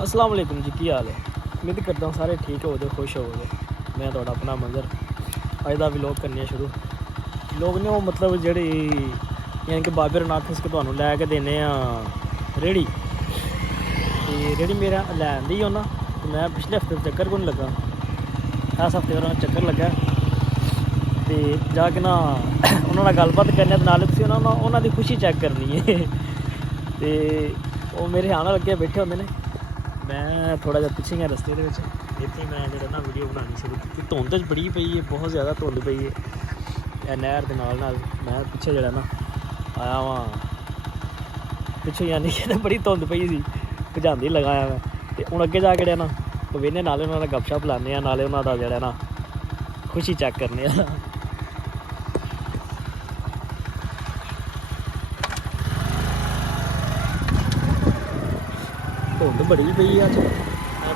अस्सलाम वालेकुम जी, की हाल है। उम्मीद करता हूँ सारे ठीक हो, खुश होवोगे। मैं थोड़ा अपना मंजर अज का व्लॉग करने शुरू। लोग ने वो मतलब जेह्ड़ी यानी कि बाबे रनाथ इसके ਤੁਹਾਨੂੰ ਲੈ ਕੇ देने रेहड़ी ते रेहड़ी मेरा लै आंदी उन्हें तो मैं पिछले हफ्ते चक्कर को नहीं लगा, इस हफ्ते मेरा चक्कर लगा तो जाके ना उन्होंने गलबात करने नाले तुसीं उन्हों की खुशी चेक करनी है तो वो मेरे आने लगे बैठे होंगे ने। मैं थोड़ा जिहा पिछे गया रस्ते इत्थे मैं जो ना वीडियो बनानी शुरू की। धुंध बड़ी पई है, बहुत ज़्यादा धुंध पई है नहर के नाल मैं पिछे जो ना आया वहाँ पिछे यानी कि बड़ी धुंध पई सी भजांदी लगाया मैं तो हूँ अगे जाके जो ना वेहने नाले उन्होंने गपशप लाने नाले उन्होंने जो ना खुशी चेक करने धुंध बड़ी पई अज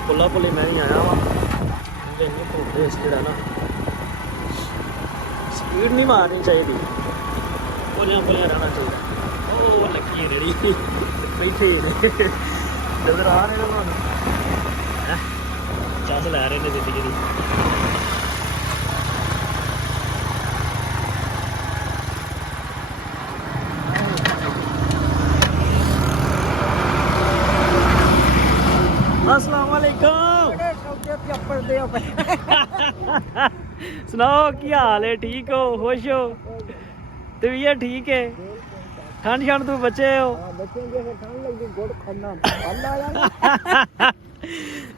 पुला पुले मैं ही आया वहाँ इन्नी धुंध इस जो ना स्पीड नहीं मारनी चाहिए, पुलिया पुलिया रहना चाहिए। वो लगी है रेहड़ी बैठे नजर आ रहे हैं चस लै रहे हैं जिंदगी की। अस्सलाम वालेकुम। सुनाओ की हाल है, ठीक हो, खुश हो, तबीयत ठीक है, ठंड शंड तू बचे हो।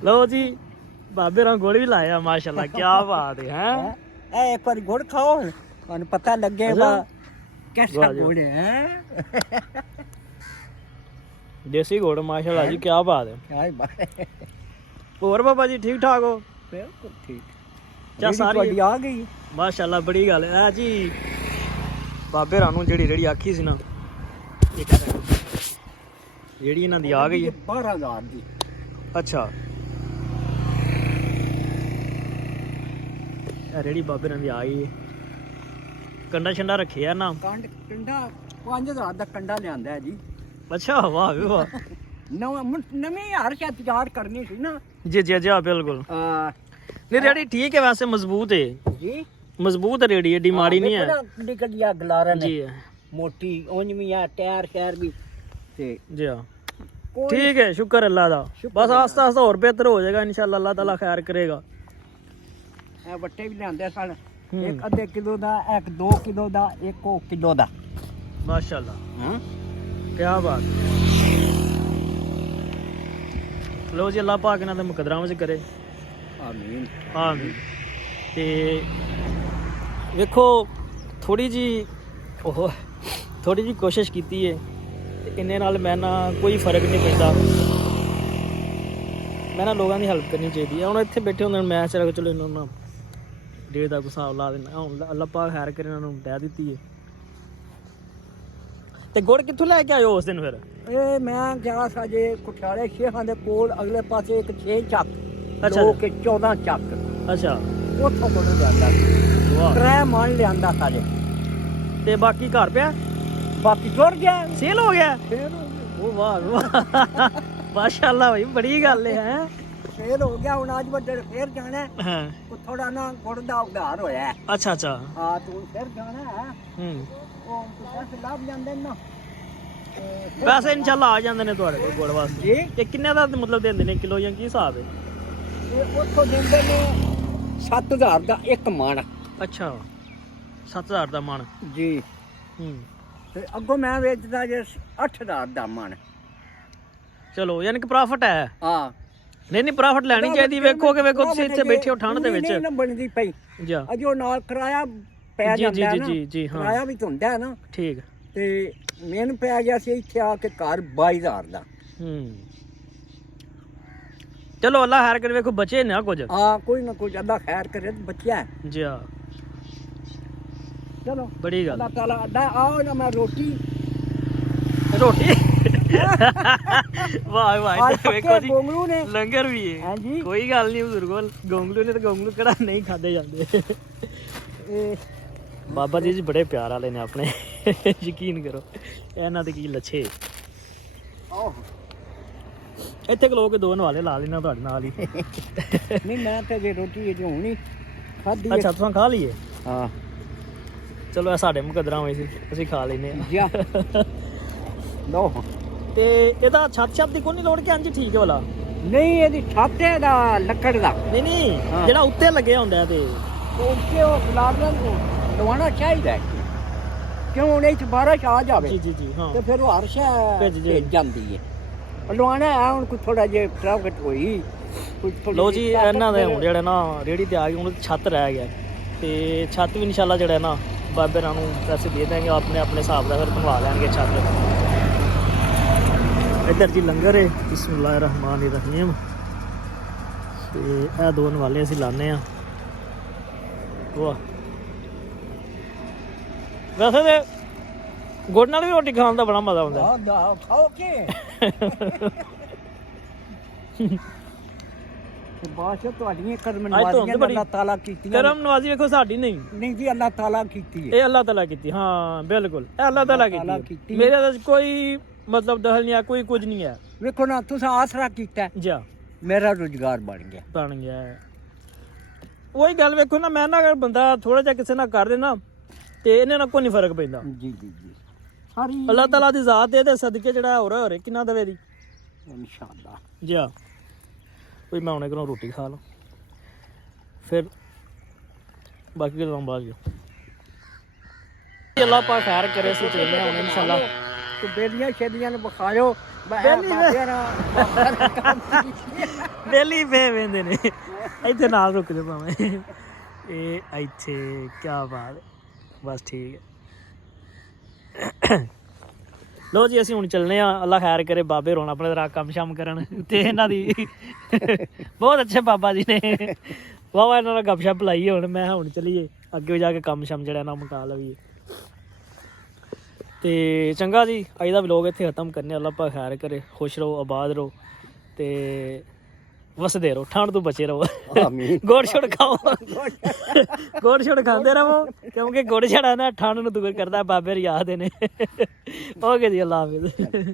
लो जी बाबे रा गुड़ भी लाया माशाल्लाह, क्या बात है। एक बार गुड़ खाओ तुहानू पता लगेगा कैसा गुड़ है। देसी गुड़ माशाल्लाह जी, क्या बात है। क्या बात है। और बाबा जी ठीक ठाक हो? बिल्कुल ठीक। क्या सारी आ गई माशाल्लाह, बड़ी गल है जी। बाबे रानू जेड़ी रेहड़ी आखी सी ना जेड़ी इन्हां दी आ गई है 12,000 दी। अच्छा रेहड़ी बाबे रानू दी आ गई है। कंडा शंडा रखे है ना? कंडा 5,000 दा कंडा लियांदा है जी। अच्छा वाह भी वाह। नवी हर शा तैयार करनी सी ना। जी जी जी बिल्कुल। नहीं रेहड़ी ठीक है, वैसे मजबूत है जी, मजबूत रेहड़ी एडी माड़ी नहीं है निकलिया गलारा जी। मोटी उंज भी है, टायर शहर भी ते जी हाँ ठीक है, शुक्र अल्लाह दा। बस आस्ता आस्ता और बेहतर हो जाएगा इंशाल्लाह, अल्लाह ताला खैर करेगा। ए बट्टे भी लियांदे सन, एक आधे किलो दा, एक 2 किलो दा, एक किलो दा। माशाल्लाह क्या बात। लो जी अल्लाह पाक इन्हां दे मुकद्दरां विच करे, आमीन आमीन। ते वेखो थोड़ी जी थोड़ी जी कोशिश की है ते इन्ने नाल मैं ना कोई फर्क नहीं पैंदा। मैं ना लोगों की हेल्प करनी चाहिए। हुण इत्थे बैठे होंदे मैं चलो इन्होंने डेढ़ का हिसाब ला देना। हुण अल्लाह पाक खैर करे इन्होंने दै दित्ती है। ते गुड़ कित्थों लैके आए हो उस दिन फिर? ए मैं गया सा जे कुठाले शेखां दे कोल अगले पासे एक 6 ਚੱਕ। अच्छा लोग के 14 ਚੱਕ। अच्छा ਉੱਥੋਂ ਗੁੜ ਲਿਆਂਦਾ वाह। 3 ਮਣ ਲਿਆਂਦਾ ਸਾਜੇ ते बाकी घर पे ਬਾਕੀ ਟੁਰ ਗਿਆ सेल हो गया। ਫੇਰ ओ वाह वाह माशाल्लाह भाई बड़ी गल है। ਫੇਰ ਹੋ ਗਿਆ। ਹੁਣ ਅੱਜ ਵੱਡੇ ਫੇਰ ਜਾਣਾ हाँ ਉਹ ਥੋੜਾ ਨਾ ਗੁੜ ਦਾ ਉਧਾਰ ਹੋਇਆ ਹੈ। अच्छा अच्छा ਹਾਂ ਤੂੰ ਫੇਰ ਜਾਣਾ ਹੈ ਉਹ ਪੈਸੇ ਲੱਭ ਜਾਂਦੇ ਨੇ ਨਾ। वैसे इंशाल्लाह आ जाते हैं ਤੁਹਾਡੇ ਕੋਲ ਗੁੜ ਵਾਸਤੇ। ਜੀ ਤੇ ਕਿੰਨੇ ਦਾ ਮਤਲਬ ਦਿੰਦੇ ਨੇ ਕਿਲੋ ਜਾਂ ਕੀ ਹਿਸਾਬ ਹੈ? ਇਹ ਉੱਥੋਂ ਦਿੰਦੇ ਨੇ 7,000 ਦਾ ਇੱਕ ਮਣ। ਅੱਛਾ 7000 ਦਾ ਮਣ ਜੀ ਤੇ ਅੱਗੋਂ ਮੈਂ ਵੇਚਦਾ ਜੇ 8,000 ਦਾ ਮਣ। ਚਲੋ ਯਾਨੀ ਕਿ ਪ੍ਰੋਫਿਟ ਹੈ। ਹਾਂ ਨਹੀਂ ਨਹੀਂ ਪ੍ਰੋਫਿਟ ਲੈਣੀ ਚਾਹੀਦੀ। ਵੇਖੋ ਤੁਸੀਂ ਇੱਥੇ ਬੈਠੇ ਹੋ ਠੰਡ ਦੇ ਵਿੱਚ। ਨਹੀਂ ਨਾ ਬਣਦੀ ਪਈ ਜੀ ਅਜੋ ਨਾਲ ਕਿਰਾਇਆ ਪੈ ਜੀ ਜਾਂਦਾ ਹੈ ਨਾ। ਜੀ ਜੀ ਹਾਂ ਕਿਰਾਇਆ ਵੀ ਤਾਂ ਹੁੰਦਾ ਹੈ ਨਾ। ਠੀਕ ਤੇ ਮੈਨੂੰ ਪੈ ਗਿਆ ਸੀ ਇੱਥੇ ਆ ਕੇ ਘਰ 22,000 ਦਾ। ਚਲੋ ਅੱਲਾ ਖੈਰ ਕਰੇ। ਵੇਖੋ ਬਚੇ ਨਾ ਕੁਝ। ਹਾਂ ਕੋਈ ਨਾ ਕੁਝ ਅੱਲਾ ਖੈਰ ਕਰੇ ਬੱਚਿਆ। ਜੀ ਹਾਂ ਚਲੋ ਬੜੀ ਗੱਲ। ਅੱਲਾ ਤਾਲਾ ਅੱਡਾ ਆਓ ਨਾ ਮੈਂ ਰੋਟੀ ਰੋਟੀ ਵਾਹ ਵਾਹ ਵੇਖੋ ਜੀ ਗੋਂਗਲੂ ਨੇ ਲੰਗਰ ਵੀ ਹੈ। ਹਾਂਜੀ ਕੋਈ ਗੱਲ ਨਹੀਂ ਬਜ਼ੁਰਗੋ, ਗੋਂਗਲੂ ਨੇ ਤੇ ਗੋਂਗਲੂ ਕਿਹੜਾ ਨਹੀਂ ਖਾਦੇ ਜਾਂਦੇ। ਇਹ ਬਾਬਾ ਜੀ ਬੜੇ ਪਿਆਰ ਵਾਲੇ ਨੇ ਆਪਣੇ, ਯਕੀਨ ਕਰੋ ਇਹਨਾਂ ਦੇ ਕੀ ਲੱਛੇ। ਇੱਥੇ ਖਲੋ ਕੇ 2 ਨਵਾਲੇ ਲਾ ਲੈਣਾ ਤੁਹਾਡੇ ਨਾਲ ਹੀ। ਨਹੀਂ ਮੈਂ ਤੇ ਜੇ ਰੋਟੀ ਅਜੇ ਹੋਣੀ ਖਾਧੀ ਅੱਛਾ ਤੁਸੀਂ ਖਾ ਲਈਏ? ਹਾਂ ਚਲੋ ਇਹ ਸਾਡੇ ਮੁਕੱਦਰਾਂ ਹੋਏ ਸੀ, ਅਸੀਂ ਖਾ ਲੈਨੇ ਆ। ਜਾ ਲੋ ਤੇ ਇਹਦਾ ਛੱਤ ਦੀ ਕੋਈ ਨਹੀਂ ਲੋੜ ਕਿ ਇੰਜ ਠੀਕ ਹੈ ਵਾਲਾ? ਨਹੀਂ ਇਹਦੀ ਛੱਤ ਹੈ ਦਾ ਲੱਕੜ ਦਾ। ਨਹੀਂ ਨਹੀਂ ਹਾਂ। ਜਿਹੜਾ ਉੱਤੇ ਲੱਗਿਆ ਹੁੰਦਾ ਤੇ ਉੱਤੇ ਉਹ ਗੁਲਾਬ ਨੂੰ ਲਵਾਉਣਾ ਚਾਹੀਦਾ ਹੈ। ਕਿਉਂ ਨਹੀਂ ਚ ਬਾਰਿਸ਼ ਆ ਜਾਵੇ ਜੀ ਜੀ ਜੀ ਹਾਂ ਤੇ ਫਿਰ ਉਹ ਹਰਸ਼ਾ ਭਿੱਜ ਜੇ। ਭਿੱਜ ਜਾਂਦੀ ਹੈ। ਲਵਾਉਣਾ ਹੈ ਹੁਣ ਕੋਈ ਥੋੜਾ ਜਿਹਾ ਟ੍ਰੈਫਿਕ ਹੋਈ ਲੋ ਜੀ ਇਹਨਾਂ ਦੇ ਹੁਣ ਜਿਹੜਾ ਨਾ ਰੇੜੀ ਤੇ ਆ ਗਈ, ਹੁਣ ਛੱਤ ਰਹਿ ਗਿਆ ਤੇ ਛੱਤ ਵੀ ਇਨਸ਼ਾਅੱਲਾ ਜਿਹੜਾ ਨਾ ਬਾਬੇ ਨਾਲ ਨੂੰ ਪੈਸੇ ਦੇ ਦੇਣਗੇ, ਆਪਣੇ ਆਪਣੇ ਹਿਸਾਬ ਦਾ ਫਿਰ ਬਣਵਾ ਲੈਣਗੇ ਛੱਤ। ਇੱਧਰ ਜੀ ਲੰਗਰ ਹੈ, ਬਿਸਮਿਲ੍ਲਾਹਿਰ ਰਹਿਮਾਨਿਰ ਰਹੀਮ। ਤੇ ਇਹ 2 ਨਵਾਲੇ ਅਸੀਂ ਲਾਣੇ ਆ। ਵਾਹ ਵੈਸੇ ਤੇ ਗੁੜ ਨਾਲ ਵੀ ਰੋਟੀ ਖਾਣ ਦਾ ਬੜਾ ਮਜ਼ਾ ਆਉਂਦਾ। ਦਾ ਖਾਓ ਕੇ ਬਾਸ਼ਾ ਤੁਹਾਡੀਆਂ ਕਰਮ ਨਵਾਜ਼ੀਆਂ ਅੱਲਾਹ ਤਾਲਾ ਕੀਤੀਆਂ। ਕਰਮ ਨਵਾਜ਼ੀ ਵੇਖੋ ਸਾਡੀ ਨਹੀਂ, ਨਹੀਂ ਜੀ ਅੱਲਾਹ ਤਾਲਾ ਕੀਤੀ ਹੈ। ਇਹ ਅੱਲਾਹ ਤਾਲਾ ਕੀਤੀ। ਹਾਂ ਬਿਲਕੁਲ ਇਹ ਅੱਲਾਹ ਤਾਲਾ ਕੀਤੀ। ਮੇਰੇ ਦਾ ਕੋਈ ਮਤਲਬ ਦਖਲ ਨਹੀਂ ਆ, ਕੋਈ ਕੁਝ ਨਹੀਂ ਹੈ। ਵੇਖੋ ਨਾ ਤੁਸੀਂ ਆਸਰਾ ਕੀਤਾ ਜਾ ਮੇਰਾ ਰੁਜ਼ਗਾਰ ਬਣ ਗਿਆ। ਬਣ ਗਿਆ ਉਹੀ ਗੱਲ ਵੇਖੋ ਨਾ, ਮੈਂ ਨਾ ਅਗਰ ਬੰਦਾ ਥੋੜਾ ਜਿਹਾ ਕਿਸੇ ਨਾਲ ਕਰ ਦੇ ਨਾ ਤੇ ਇਹਨੇ ਨਾਲ ਕੋਈ ਨਹੀਂ ਫਰਕ ਪੈਂਦਾ। ਜੀ ਜੀ ਜੀ ਸਾਰੀ ਅੱਲਾਹ ਤਾਲਾ ਦੀ ਜ਼ਾਤ ਦੇ ਸਦਕੇ ਜਿਹੜਾ ਹੋ ਰਿਹਾ ਕਿੰਨਾ ਦਵੇ ਦੀ ਇਨਸ਼ਾਅੱਲਾ। ਜਾ ਕੋਈ ਮੈਂ ਹੁਣੇ ਘਰੋਂ ਰੋਟੀ ਖਾ ਲਾਂ ਫਿਰ ਬਾਕੀ ਗੱਲਾਂ ਬਾਅਦ ਜੋ ਅੱਲਾਹ ਪਾਕ ਖੈਰ ਕਰੇ। ਅਸੀਂ ਚੱਲਦੇ ਹਾਂ ਹੁਣ ਇਨਸ਼ਾਅੱਲਾ। ਤੂੰ ਬੇਲੀਆਂ ਛੇਲੀਆਂ ਨੂੰ ਵਿਖਾਇਓ ਬੇਲੀ ਪੇ ਵੇਂਦੇ ਨੇ ਇੱਥੇ ਨਾਲ ਰੁਕ ਜਾ ਭਾਵੇਂ। ਇਹ ਇੱਥੇ ਕੀ ਬਾਤ ਹੈ, ਬਸ ਠੀਕ ਹੈ। ਲੋ ਜੀ ਅਸੀਂ ਹੁਣ ਚੱਲਨੇ ਆ। ਅੱਲਾ ਖੈਰ ਕਰੇ, ਬਾਬੇ ਰੋਣ ਆਪਣੇ ਤਰ੍ਹਾਂ ਕੰਮ ਸ਼ਾਮ ਕਰਨ ਤੇ ਇਹਨਾਂ ਦੀ ਬਹੁਤ ਅੱਛੇ ਬਾਬਾ ਜੀ ਨੇ ਵਾਹ ਇਹਨਾਂ ਨਾਲ ਗੱਪਸ਼ਪ ਲਾਈ। ਹੁਣ ਮੈਂ ਹੁਣ ਚਲੀਏ ਅੱਗੇ ਜਾ ਕੇ ਕੰਮ ਸ਼ਾਮ ਜਿਹੜਾ ਨਾ ਮੁਕਾ ਲਈਏ। ਤੇ ਚੰਗਾ ਜੀ ਅੱਜ ਦਾ ਵਲੋਗ ਇੱਥੇ ਖਤਮ ਕਰਨੇ। ਅੱਲਾ ਪਾਕ ਖੈਰ ਕਰੇ, ਖੁਸ਼ ਰਹੋ, ਆਬਾਦ ਰਹੋ ਤੇ ਵਸਦੇ ਰਹੋ, ਠੰਡ ਤੋਂ ਬਚੇ ਰਹੋ। ਆਮੀਨ। ਗੁੜ ਛੁੜ ਖਾਓ, ਗੁੜ ਛੁੜ ਖਾਂਦੇ ਰਹੋ ਕਿਉਂਕਿ ਗੁੜ ਛੜਾ ਨਾ ਠੰਡ ਨੂੰ ਦੂਰ ਕਰਦਾ। ਬਾਬੇ ਦੀ ਯਾਦ ਨੇ। ਓਕੇ ਜੀ, ਅੱਲਾ ਹਾਫਿਜ਼।